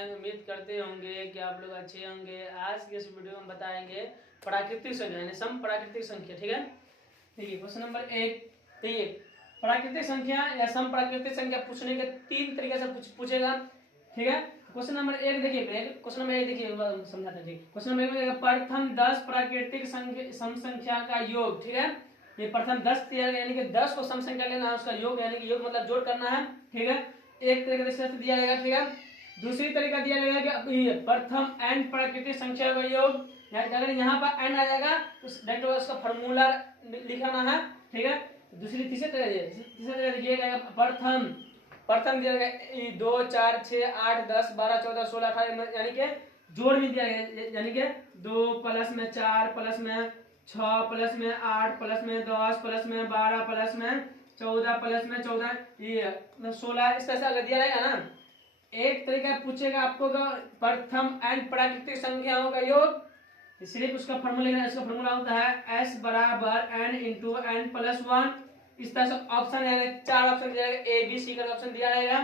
हैं। उम्मीद करते होंगे कि आप लोग अच्छे होंगे। आज की इस वीडियो में हम बताएंगे प्राकृतिक संख्या यानी सम प्राकृतिक संख्या। ठीक है, देखिए क्वेश्चन नंबर 1। देखिए प्राकृतिक संख्या या सम प्राकृतिक संख्या पूछने के 3 तरीके से पूछेगा। ठीक है, क्वेश्चन नंबर 1 देखिए, क्वेश्चन नंबर 1 देखिए समझाते हैं। क्वेश्चन नंबर 1 में प्रथम 10 प्राकृतिक सम संख्या का योग। ठीक है, ये प्रथम 10 दिया गया यानी कि 10 को सम संख्या लेना है, उसका योग यानी कि योग मतलब जोड़ करना है। ठीक है, एक तरीके से दिया जाएगा। ठीक है, दूसरी तरीका दिया जाएगा कि प्रथम n प्राकृतिक संख्या का योग। अगर यहाँ पर n आ जाएगा तो डायरेक्ट उसका फॉर्मूला लिखाना है। ठीक है, तीसरे तरह दिया प्रथम दिया गया 2 4 6 8 10 12 14 16 18 यानी कि जोड़ भी दिया गया यानी कि 2 प्लस में 4 प्लस में 6 प्लस में 8 प्लस में 10 प्लस में 12 प्लस में 14 प्लस में 14 ये 16 इस तरह से अगर दिया रहेगा ना। एक तरीका पूछेगा आपको प्रथम n प्राकृतिक संख्याओं का योग, सिर्फ उसका फॉर्मूला इसका फॉर्मूला होता है s बराबर n इंटू n प्लस 1। इस तरह से ऑप्शन है 4 ऑप्शन दिया जाएगा, ए बी सी का ऑप्शन दिया रहेगा।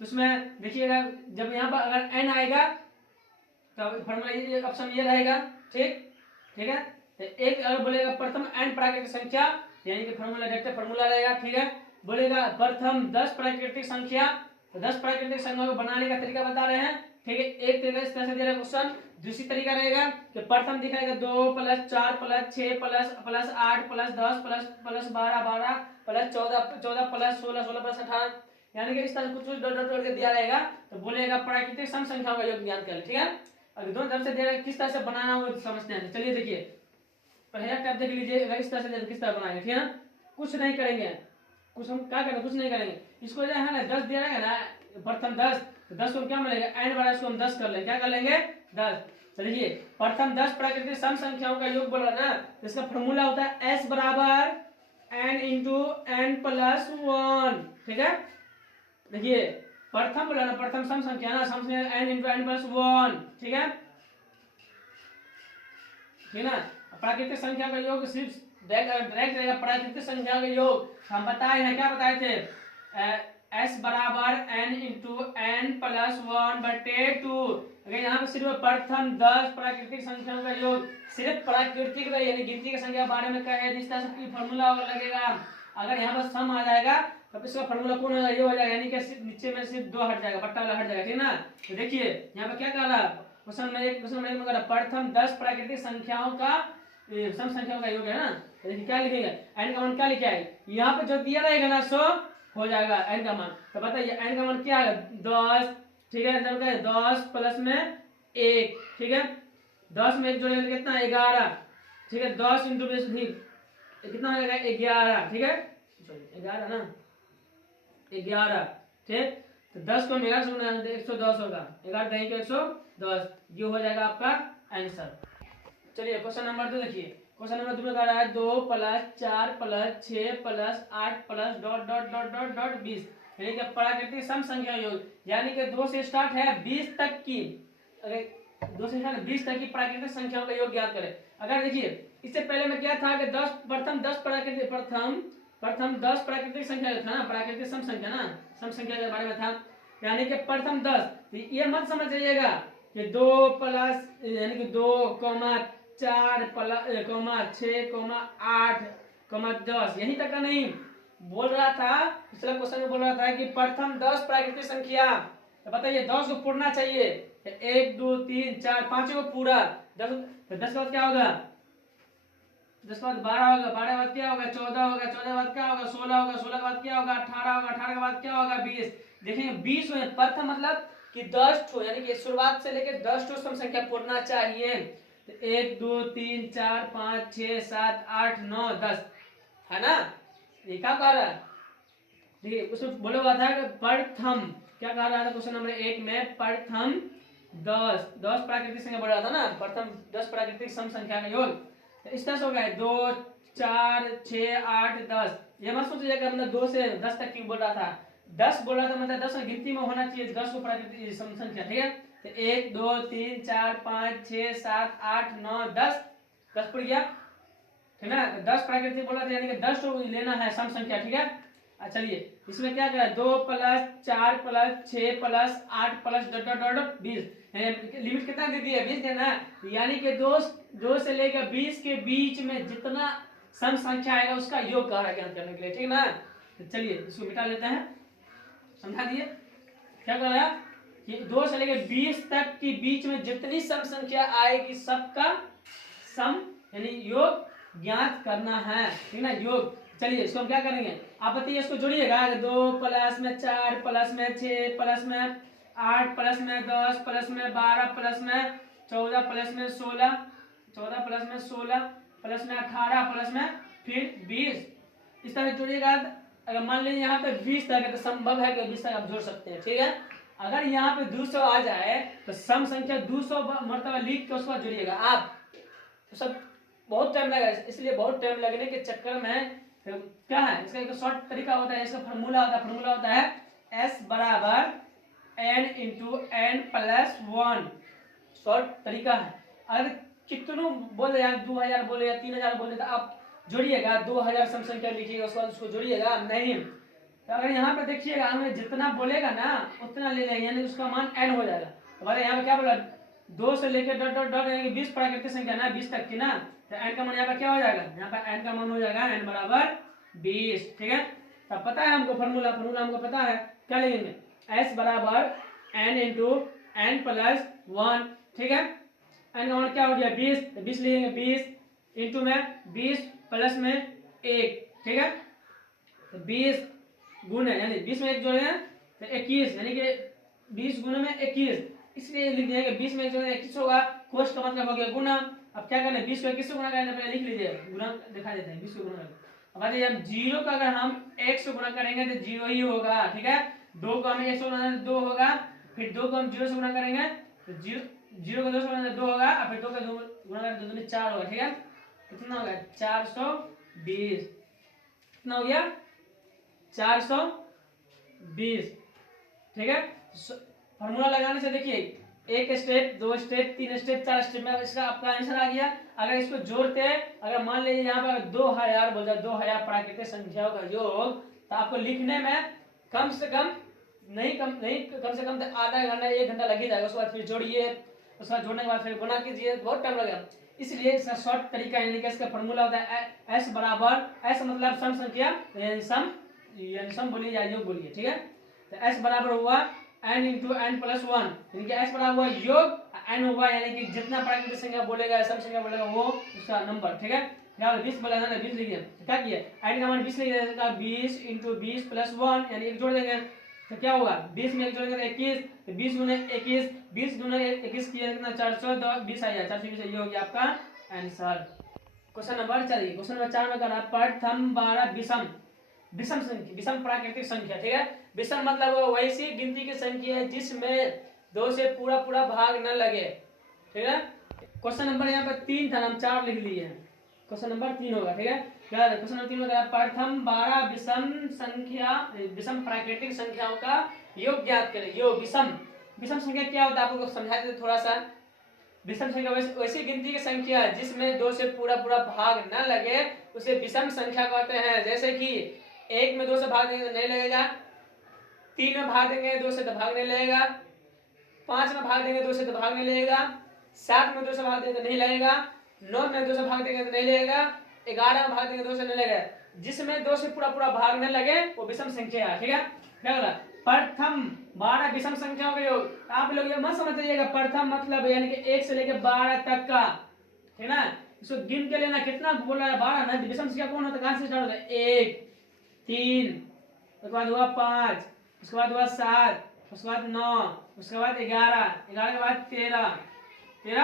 तो उसमें देखिएगा जब यहाँ पर अगर n आएगा तो फॉर्मूला ऑप्शन ये रहेगा। ठीक है, तो एक अगर बोलेगा प्रथम n प्राकृतिक संख्या यानी कि फॉर्मूला डायरेक्ट फॉर्मूला रहेगा। ठीक है, बोलेगा प्रथम 10 प्राकृतिक संख्या, तो 10 प्राकृतिक संख्या को बनाने का तरीका बता रहे हैं। ठीक है, एक तरीका इस तरह से दिया क्वेश्चन। दूसरी तरीका रहेगा कि प्रथम दिखाएगा 2 plus 4 plus 6 plus 8 plus 10 plus 12 plus 14 plus 16 plus 18 यानी कि इस तरह कुछ डॉट करके दिया रहेगा। तो बोलेगा प्राकृतिक सम संख्याओं का योग ज्ञात कर। ठीक है, अगर दोनों तरफ से दिया रहेगा किस तरह से बनाना वो समझते हैं। चलिए देखिए पहला टैप देख लीजिए, इस तरह से किस तरह बनाएंगे। ठीक है, कुछ नहीं करेंगे, कुछ हम क्या करेंगे, कुछ नहीं करेंगे। इसको जो है ना 10 दिया रहेगा ना प्रथम 10, तो 10 को क्या मिलेगा n बड़ा, इसको हम 10 कर लेंगे। क्या कर लेंगे 10। चलिए प्रथम 10 प्राकृतिक सम संख्याओं का योग बोला ना, तो इसका फॉर्मूला होता है s बराबर n इंटू n प्लस 1। ठीक है, देखिए प्रथम बोला ना, प्रथम सम संख्या ना, सम संख्या n इंटू n प्लस 1। ठीक है, ठीक ना। प्राकृतिक संख्या का योग सिर्फ डायरेक्ट रहेगा प्राकृतिक संख्या का योग। हम बताए हैं, क्या बताए थे s बराबर n इंटू n प्लस 1/2। अगर यहाँ पे सिर्फ प्रथम 10 प्राकृतिक संख्याओं का योग, सिर्फ प्राकृतिक यानी गिनती की संख्या के बारे में कहे, इस तरह से फॉर्मूला लगेगा। अगर यहाँ पर सम आ जाएगा तो इसका फॉर्मूला कौन होगा, ये हो जाएगा यानी कि नीचे में सिर्फ 2 हट जाएगा, बट्टा वाला हट जाएगा। ठीक ना, तो देखिए यहाँ पे क्या कह रहा क्वेश्चन में प्रथम 10 प्राकृतिक संख्याओं का सम संख्याओं का योग है ना। तो देखिए क्या लिखेगा, n का मान क्या लिखा है, यहाँ पे जो दिया रहेगा ना सो हो जाएगा n का मान। तो बताइए n का मान क्या है 10। ठीक है, 10 प्लस में 1। ठीक है, 10 में 1 जोड़ेंगे कितना 11। ठीक है, 10 इंटू कितना हो जाएगा 11। ठीक है, 11 ना 11। ठीक, तो 10 को 11 से 110 होगा, 11 दही के 110, ये हो जाएगा आपका आंसर। चलिए क्वेश्चन नंबर 2 देखिए। क्वेश्चन नंबर 2 में कह रहा है 2 plus 4 plus 6 plus 8 plus dot dot dot dot dot 20 यानी कि प्राकृतिक सम संख्या योग, यानी कि 2 से स्टार्ट है 20 तक की, अगर 2 से स्टार्ट 20 तक की प्राकृतिक संख्याओं का योग ज्ञात करें। अगर देखिए इससे पहले में क्या था कि प्रथम 10 प्राकृतिक संख्या था ना, प्राकृतिक सम संख्या ना, सम संख्या के बारे में था। यानी कि प्रथम 10 ये मत समझ जाइएगा कि 2 प्लस यानी कि 2 4 प्लस 6 8 10 यहीं तक का नहीं बोल रहा था। पिछला क्वेश्चन में बोल रहा था कि प्रथम 10 प्राकृतिक संख्या, तो बताइए 10 को पूरना चाहिए, 1 2 3 4 5 को पूरा 10, तो 10 का बाद क्या होगा, 10 के बाद 12 होगा, 12 के बाद क्या होगा 14 होगा, 14 के बाद क्या होगा 16 होगा, 16 के बाद क्या होगा 18 होगा, 18 के बाद क्या होगा 20। देखेंगे 20 में प्रथम मतलब कि 10 ठो यानी कि शुरुआत से लेकर 10 ठो सम संख्या पूरना चाहिए। 1 2 3 4 5 6 7 8 9 10 है ना। ये क्या कह रहा है, देखिए उसमें बोला हुआ था कि प्रथम क्या कह रहा था क्वेश्चन नंबर 1 में प्रथम 10 प्राकृतिक संख्या बोल रहा था ना, प्रथम 10 प्राकृतिक सम संख्या का योग। तो इस तरह से हो गया 2 4 6 8 10। ये मत सोचिएगा मतलब 2 से 10 तक की बोल रहा था, 10 बोल रहा था मतलब 10 गिनती में होना चाहिए 10 को प्राकृतिक सम संख्या। ठीक है, तो 1 2 3 4 5 6 7 8 9 10 10 पड़ गया। ठीक है ना, 10 प्राकृतिक बोला था यानी कि 10 तो लेना है सम संख्या। ठीक है, चलिए इसमें क्या करा 2 plus 4 plus 6 plus 8 plus dot dot dot 20, limit कितना दे दिया 20 देना, यानी कि 2 से लेकर 20 के बीच में जितना सम संख्या आएगा उसका योग कहा ज्ञात करने के लिए, ठीक ना। तो चलिए इसको मिटा लेते हैं, समझा दिए। क्या कर रहा है कि 2 से लेकर 20 तक के बीच में जितनी सम संख्या आएगी सबका सम यानी योग ज्ञात करना है, ठीक ना, योग। चलिए इसको हम क्या करेंगे, आप बताइए, इसको जोड़िएगा 2 प्लस में 4 प्लस में 6 प्लस में 8 प्लस में 10 प्लस में 12 प्लस में 14 प्लस में 16 14 प्लस में 16 प्लस में 18 प्लस में फिर 20, इस तरह जोड़िएगा। अगर मान लीजिए यहाँ पे 20 तक है तो संभव है कि 20 तक आप जोड़ सकते हैं, ठीक है। अगर यहाँ पे 200 आ जाए तो सम संख्या 200 मरतबा लिख के उसको जोड़िएगा आप, तो सब बहुत टाइम लगेगा, इसलिए बहुत टाइम लगने के चक्कर में क्या है, इसका एक शॉर्ट तरीका होता है, इसका फार्मूला होता है S बराबर n into n plus 1, short तरीका है। अगर कितनों बोले यार 2000 बोले या 3000 बोले तो आप जोड़िएगा 2000 सम संख्या लिखिएगा, उसके बाद उसको जोड़िएगा नहीं। तो अगर यहाँ पे देखिएगा हमें जितना बोलेगा ना उतना ले लेंगे, यानी उसका मान n हो जाएगा। हमारे यहाँ पे क्या बोला 2 से लेकर डॉट डॉट डॉट यानी 20 प्राकृतिक संख्या ना 20 तक की ना, तो n का मान यहाँ पे क्या हो जाएगा, यहाँ पे n का मान हो जाएगा n बराबर 20, ठीक है। तब पता है हमको फार्मूला हमको पता है, क्या लिखेंगे s बराबर n इंटू n प्लस 1, ठीक है। n का मान क्या हो गया 20, तो 20 लिखेंगे 20 इंटू में 20 प्लस में 1, ठीक है। तो 20 गुणे यानी 20 में 1 जोड़े तो 21, यानी कि 20 गुणे में 21, इसलिए लिख दिया 20 में 1 जोड़े 21 होगा, कोष्ठ का मतलब हो गया गुना। अब क्या करना है 20 को 21 से गुना करना, पहले लिख लीजिए, गुना दिखा देते हैं 20 को गुना। अब आइए हम 0 का अगर हम 1 से गुना करेंगे तो 0 ही होगा, ठीक है। 2 को हम 1 से गुना 2 होगा, फिर 2 को हम 0 से गुना करेंगे तो 0 को 2 से गुना 2 होगा, और फिर 2 का गुना करेंगे 2 में 4 होगा, ठीक है। कितना होगा 420, कितना हो गया 420, ठीक है। फार्मूला लगाने से देखिए 1 स्टेप 2 स्टेप 3 स्टेप 4 स्टेप में इसका आपका आंसर आ गया। अगर इसको जोड़ते हैं, अगर मान लीजिए यहाँ पर 2000 बोल जाए 2000 प्राकृतिक संख्याओं का योग, तो आपको लिखने में कम से कम तो आधा घंटा 1 घंटा लग ही जाएगा। उसके बाद फिर जोड़िए, उसके बाद जोड़ने के बाद फिर गुना कीजिए, बहुत टाइम लगेगा। इसलिए इसका शॉर्ट तरीका यानी कि इसका फार्मूला होता है s बराबर, s मतलब सम संख्या यानी सम बोलिए या योग बोलिए, ठीक है। तो s बराबर हुआ n इंटू n प्लस 1, यानी कि s बराबर हुआ योग, n हुआ यानी कि जितना प्राकृतिक संख्या बोलेगा सम संख्या बोलेगा वो उसका नंबर, ठीक है। क्या 20 बोला था ना 20 लिखिए, क्या किया n का मान 20 लिख देगा, 20 इंटू 20 प्लस 1 यानी 1 जोड़ देंगे तो क्या होगा 20 में 1 जोड़ेंगे तो 21, तो 20 गुने 21 20 गुने 21 किया कितना 420 आ जाएगा, 420 ये हो गया आपका आंसर। क्वेश्चन नंबर चलिए क्वेश्चन नंबर 4 में करना प्रथम 12 विषम प्राकृतिक संख्या, ठीक है। विषम मतलब वो वैसी गिनती की संख्या है जिसमें 2 से पूरा भाग न लगे, ठीक है। क्वेश्चन नंबर यहाँ पर 3 था, हम 4 लिख लिए हैं, क्वेश्चन नंबर 3 होगा, ठीक है। क्या क्वेश्चन नंबर 3 में प्रथम 12 विषम प्राकृतिक संख्याओं का योग ज्ञात करें। योग विषम संख्या क्या होता है आपको समझा देते थोड़ा सा। विषम संख्या वैसी गिनती की संख्या जिसमें 2 से पूरा भाग न लगे उसे विषम संख्या कहते हैं। जैसे कि 1 में 2 से भाग देंगे तो नहीं लगेगा, 3 में भाग देंगे 2 से तो भाग नहीं लगेगा, 5 में भाग देंगे 2 से तो भाग नहीं लगेगा, 7 में 2 से भाग देंगे तो नहीं लगेगा, 9 में 2 से भाग देंगे तो नहीं लगेगा, 11 में भाग देंगे 2 से नहीं लगेगा। जिसमें 2 से पूरा भाग नहीं लगे वो विषम संख्या है, ठीक है। क्या होगा प्रथम 12 विषम संख्याओं का योग। आप लोग ये मत समझिएगा प्रथम मतलब यानी कि 1 से लेकर 12 तक का, ठीक ना। इसको गिन के लेना कितना बोल रहा है 12 ना, विषम संख्या कौन होता है, कहां से स्टार्ट होता है 1 3, उसके बाद हुआ 5, उसके बाद हुआ 7, उसके बाद 9, उसके बाद 11 के बाद 13 के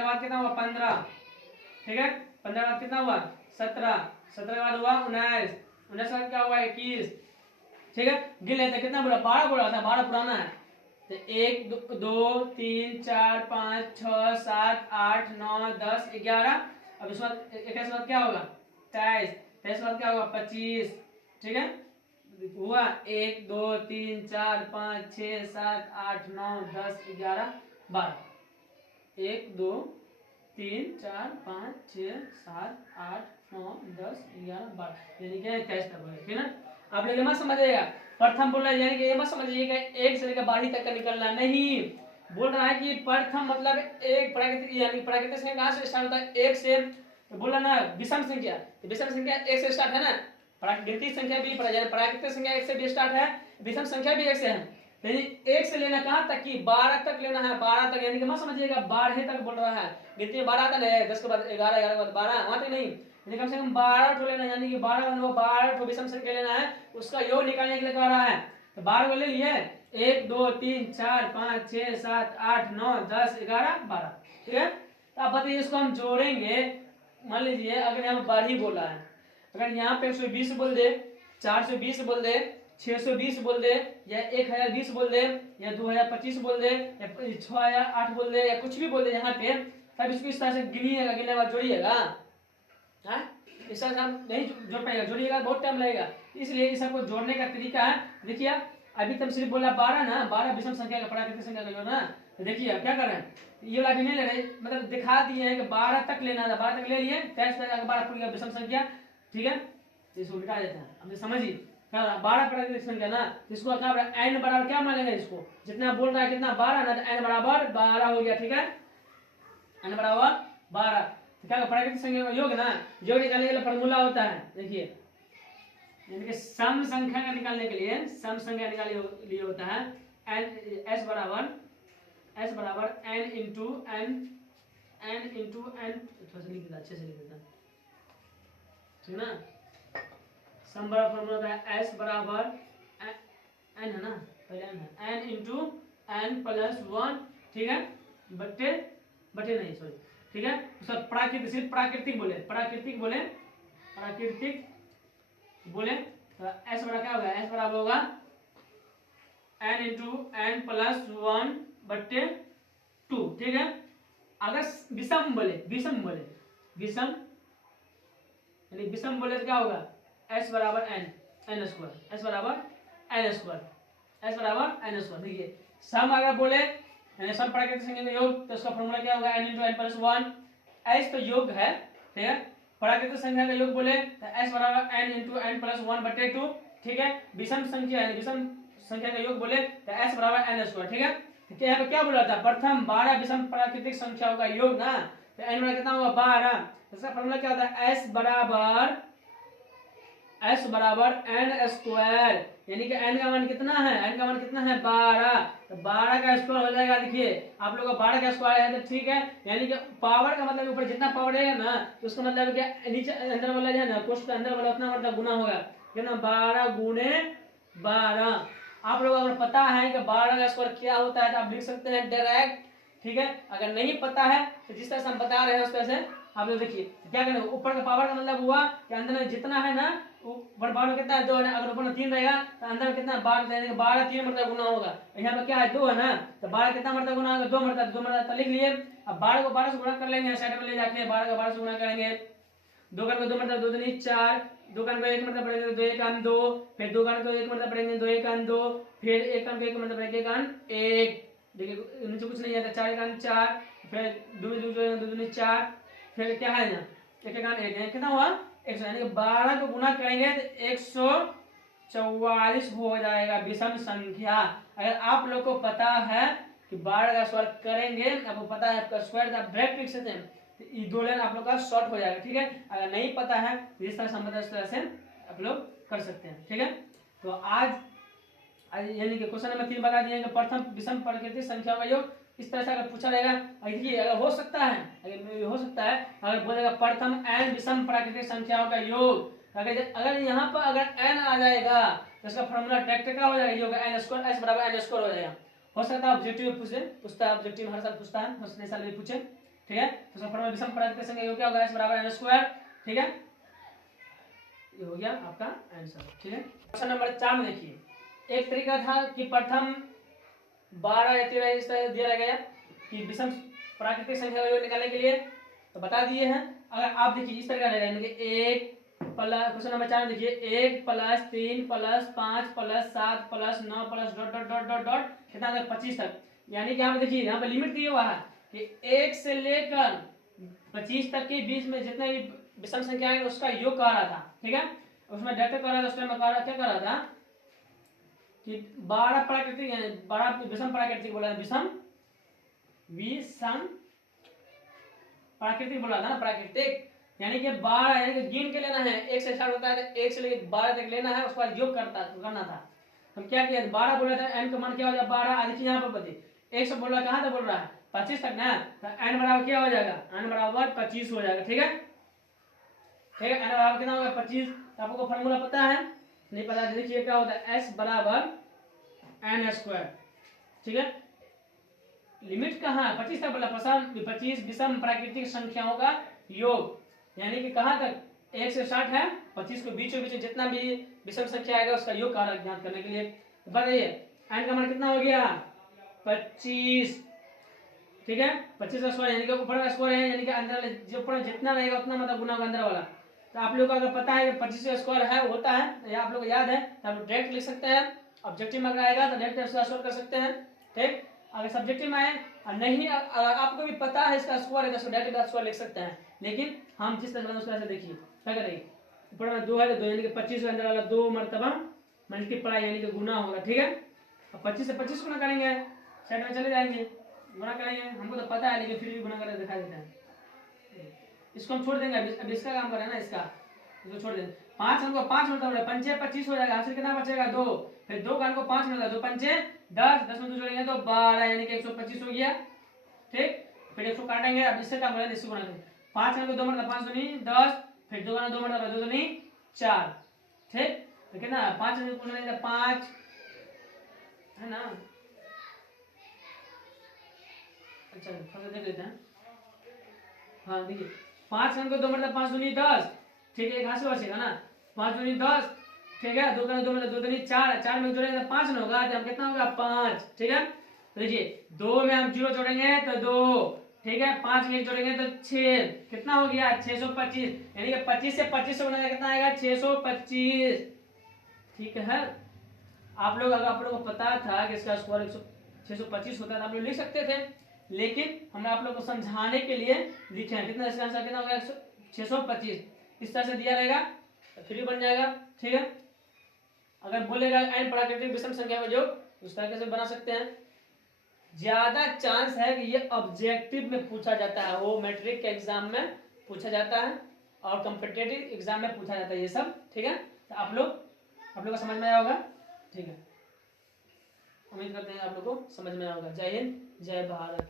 बाद कितना हुआ 15, ठीक है। 15 के बाद कितना हुआ 17 के बाद हुआ 19 के बाद क्या हुआ 21, ठीक है। गिन लेते हैं कितना बोला 12 बोला था, 12 पुराना है तो 1 2 3 4 5 6 7 8 9 10 11। अब इसके बाद 21 के बाद क्या होगा 23 के बाद क्या होगा 25, ठीक है। हुआ 1 2 3 4 5 6 7 8 9 10 11 12, 1 2 3 4 5 6 7 8 9 10 11 12 यानी कि 23 तक हो गया, ठीक है ना। आप लोग ये मत समझिएगा प्रथम बोल रहा है, यानी कि ये मत समझिएगा 1 से लेकर 12 तक का निकलना नहीं। बोल रहा है कि प्रथम मतलब एक प्राकृतिक, यानी प्राकृतिक संख्या कहाँ से स्टार्ट होता है, 1 से। तो बोला ना विषम संख्या, तो विषम संख्या 1 से स्टार्ट है ना। प्राकृतिक संख्या भी प्राकृतिक संख्या 1 से भी स्टार्ट है, विषम संख्या भी 1 से है। यानी 1 से लेना कहाँ तक की 12 तक लेना है, 12 तक, यानी कि मत समझिएगा 12 तक बोल रहा है। गिनती 12 तक है, 10 के बाद 11, 11 के बाद 12, वहां तक नहीं, यानी कम से कम 12 ठो लेना, यानी कि 12 ठो विषम संख्या लेना है, उसका योग निकालने के लिए कह रहा है। तो 12 को ले लिए, 1 2 3 4 5 6 7 8 9 10 11 12, ठीक है। तो अब बताइए इसको हम जोड़ेंगे। मान लीजिए अगर यहाँ 12 बोला है, अगर यहाँ पे 120 बोल दे, 420 बोल दे, 620 बोल दे, या 1020 बोल दे, या 2025 बोल दे, या 6008 बोल दे, या कुछ भी बोल दे यहाँ पे, तब इसको इस तरह से गिनिएगा, गिनने के बाद जोड़िएगा। इस तरह से हम नहीं जोड़ पाएगा, जोड़िएगा बहुत टाइम लगेगा। इसलिए इस सबको जोड़ने का तरीका है, देखिए अभी तक सिर्फ बोला 12 ना, 12 विषम संख्या का प्राकृतिक संख्या का जो ना। तो देखिए क्या कर रहे हैं, ये वाला भी नहीं ले रहे, मतलब दिखा दिए हैं कि 12 तक लेना था, 12 तक ले लिए, 23 तक 12 पूरी विषम संख्या, ठीक है। इसको मिटा देते हैं, अब समझिए क्या 12 प्राकृतिक संख्या ना, इसको क्या n बराबर क्या मानेंगे, इसको जितना बोल रहा है कितना 12 ना, तो n बराबर 12 हो गया, ठीक है, n बराबर 12। तो क्या प्राकृतिक संख्या का योग ना, योग निकालने के लिए फॉर्मूला होता है, देखिए यानी कि सम संख्या का निकालने के लिए, सम संख्या निकालने के लिए होता है n s बराबर n इंटू n, थोड़ा सा लिख देता, अच्छे से लिख देता, ठीक ना। सम बराबर फॉर्मूला होता है s बराबर n है ना, पहले n है, n इंटू n प्लस 1, ठीक है, बटे नहीं सॉरी, ठीक है। सब प्राकृतिक, सिर्फ प्राकृतिक बोले तो s बराबर क्या होगा, s बराबर होगा n इंटू n प्लस 1 बटे 2, ठीक है। अगर विषम बोले तो क्या होगा, s बराबर n स्क्वायर, s बराबर n स्क्वायर। देखिए सम अगर बोले सम प्राकृतिक संख्या का योग, तो उसका फॉर्मूला क्या होगा, n into n plus 1, s तो योग है, ठीक है। प्राकृतिक संख्या का योग बोले तो s बराबर n इंटू n प्लस 1 बटे 2, ठीक है। विषम संख्या का योग बोले तो s बराबर n स्क्वायर, ठीक है। तो यहाँ पे क्या बोला था, प्रथम 12 विषम प्राकृतिक संख्याओं का योग ना, तो n बराबर कितना होगा 12, इसका फॉर्मूला क्या होता है, s बराबर n स्क्वायर, यानी कि n का मान कितना है, 12, तो 12 का स्क्वायर हो जाएगा। देखिए आप लोगों का 12 का स्क्वायर है, तो ठीक है, यानी कि पावर का मतलब ऊपर जितना पावर रहेगा ना, तो उसका मतलब क्या, नीचे अंदर वाला जो है ना, कोष्ठ के अंदर वाला उतना मतलब गुना होगा, कितना 12 गुणे 12। आप लोगों को अगर पता है कि 12 का स्क्वायर क्या होता है तो आप लिख सकते हैं डायरेक्ट, ठीक है। अगर नहीं पता है तो जिस तरह से हम बता रहे हैं उस तरह से आप लोग देखिए क्या करें, ऊपर का पावर का मतलब हुआ कि अंदर में जितना है ना, ऊपर पावर कितना है 2 है ना, अगर ऊपर में 3 रहेगा तो अंदर में कितना 12 3 मरतबा गुना होगा, यहाँ पर क्या है 2 है ना, तो 12 कितना मरतबा गुना होगा, 2 मरतबा लिख लिए। अब 12 को 12 से गुणा कर लेंगे, साइड में ले जाके 12 को 12 से गुणा करेंगे, 2 का 2 मरतबा 2 दूनी 4, 2 का 1 मरतबा पड़ेंगे 2 1 2, फिर 2 का 1 मरतबा पड़ेंगे 2 1 2, फिर 1 का 1 मरतबा पड़ेंगे 1, देखिए नीचे कुछ नहीं आता, 4 1 4, फिर 2 दूनी 4, फिर क्या है ना 1 1 कितना हुआ 100, यानी कि 12 को गुना करेंगे तो 144 हो जाएगा विषम संख्या। अगर आप लोग को पता है कि 12 का स्क्वायर करेंगे, आपको पता है आपका स्क्वायर आप डायरेक्ट लिख सकते हैं, तो ये 2 लाइन आप लोग का शॉर्ट हो जाएगा, ठीक है। अगर नहीं पता है तो जिस तरह समझ इस तरह से आप लोग कर सकते हैं, ठीक है। तो आज यानी कि क्वेश्चन नंबर 3 बता दिए कि प्रथम विषम प्राकृतिक संख्या का योग, इस तरह से अगर पूछा रहेगा, देखिए अगर हो सकता है अगर बोलेगा प्रथम n विषम प्राकृतिक संख्याओं का योग, अगर यहाँ पर अगर n आ जाएगा तो इसका फॉर्मूला डायरेक्ट क्या हो जाएगा, योग n स्क्वायर, s बराबर n स्क्वायर हो जाएगा। हो सकता है ऑब्जेक्टिव पूछता है, ऑब्जेक्टिव में हर साल पूछता है, पिछले साल भी पूछे, ठीक है। तो इसका फॉर्मूला विषम प्राकृतिक संख्या योग क्या होगा, s बराबर n स्क्वायर, ठीक है। ये हो गया आपका आंसर, ठीक है। क्वेश्चन नंबर 4 में देखिए, एक तरीका था कि प्रथम 12 या 13 इस तरह दिया गया कि विषम प्राकृतिक संख्या का योग निकालने के लिए, तो बता दिए हैं। अगर आप देखिए इस तरह का रहेगा, यानी कि 1 प्लस, क्वेश्चन नंबर 4 में देखिए 1 plus 3 plus 5 plus 7 plus 9 plus dot dot dot dot dot कितना तक 25 तक, यानी कि यहाँ पे देखिए यहाँ पे लिमिट दिया हुआ है कि 1 से लेकर 25 तक के बीच में जितने भी विषम संख्या है उसका योग कह रहा था, ठीक है। उसमें डायरेक्ट कह रहा था, उस टाइम में क्या कह रहा था कि 12 प्राकृतिक 12 विषम प्राकृतिक बोला, विषम प्राकृतिक बोला था ना, प्राकृतिक यानी कि 12 यानी कि गिन के लेना है, 1 से स्टार्ट होता है तो 1 से लेकर 12 तक लेना है, उसके बाद योग करना था। हम क्या किया, 12 बोला था, n का मान क्या हो जाएगा 12, देखिए यहाँ पर बता 1 से बोल रहा है, कहाँ तक बोल रहा है 25 तक ना, तो n बराबर क्या हो जाएगा, n बराबर 25 हो जाएगा, ठीक है। ठीक है, n बराबर कितना होगा 25। तो आपको फॉर्मूला पता है, नहीं पता है, देखिए क्या होता है s बराबर n स्क्वायर, ठीक है। लिमिट कहाँ है 25 तक बोला, 25 विषम प्राकृतिक संख्याओं का योग, यानी कि कहाँ तक 1 से स्टार्ट है, 25 को बीचों बीच जितना भी विषम संख्या आएगा उसका योग कारक ज्ञात करने के लिए। बताइए n का मान कितना हो गया 25, ठीक है। 25 का स्क्वायर यानी कि ऊपर का स्क्वायर है, यानी कि अंदर जो ऊपर जितना रहेगा उतना मतलब गुना होगा अंदर वाला। तो आप लोग को अगर पता है कि 25 का स्क्वायर है होता है, या आप लोग को याद है तो आप लोग डायरेक्ट लिख सकते हैं। ऑब्जेक्टिव में अगर आएगा तो डायरेक्ट इसका स्क्वायर कर सकते हैं, ठीक। अगर सब्जेक्टिव में आए नहीं, आपको भी पता है इसका स्क्वायर है तो डायरेक्ट स्क्वायर लिख सकते हैं, लेकिन हम जिस तरह उसका से देखिए क्या करेंगे, ऊपर में 2 है तो 2 यानी कि 25 के अंदर वाला 2 मरतबा मल्टीप्लाई यानी कि गुना होगा, ठीक है। अब 25 से 25 गुना करेंगे, साइड में चले जाएंगे, गुना करेंगे, हमको तो पता है लेकिन फिर भी गुना करके दिखा देते हैं। इसको हम छोड़ देंगे, अब इसका काम करें ना, इसको छोड़ देंगे। 5 हमको 5 मतलब 5 25 हो जाएगा, हासिल कितना बचेगा 2, फिर 2 का हमको 5 मिलता है, 2 पंचे 10, 10 में 2 जोड़ेंगे तो 12 यानी कि 125 हो गया, ठीक। फिर 100 काटेंगे, अब इससे काम करेंगे, इससे गुना करेंगे। 5 हमको 2 मतलब 5 दूनी 10, फिर 2 का 2 मतलब 2 दूनी 4, ठीक। तो कितना 5 में पूछ लेंगे 5 है ना, अच्छा थोड़ा देख लेते हैं। हाँ देखिए 5 हमको 2 मतलब 5 दूनी 10, ठीक है, एक हाथ से बचेगा ना, 5 दूनी 10, ठीक है। 2 का 2 मतलब 2 दूनी 4, 4 में जोड़ेंगे तो 5 ना होगा, तो हम कितना होगा 5, ठीक है। तो देखिए 2 में हम 0 जोड़ेंगे तो 2, ठीक है, 5 में 1 जोड़ेंगे तो 6, कितना हो गया 625, यानी कि 25 से 25 बनाएगा कितना आएगा 625, ठीक है। आप लोग अगर आप लोगों को पता था कि इसका स्क्वायर 625 होता है तो आप लोग लिख सकते थे, लेकिन हमने आप लोग को समझाने के लिए लिखे हैं। कितना इसका आंसर कितना होगा 625, इस तरह से दिया रहेगा तो फिर बन जाएगा, ठीक है। अगर बोलेगा n प्राकृतिक विषम संख्या में जो, उस तरह से बना सकते हैं। ज्यादा चांस है कि ये ऑब्जेक्टिव में पूछा जाता है, वो मैट्रिक के एग्जाम में पूछा जाता है और कॉम्पिटिटिव एग्जाम में पूछा जाता है ये सब, ठीक है। तो आप लोग को समझ में आया होगा, ठीक है। उम्मीद करते हैं आप लोग को समझ में आया होगा। जय हिंद, जय भारत।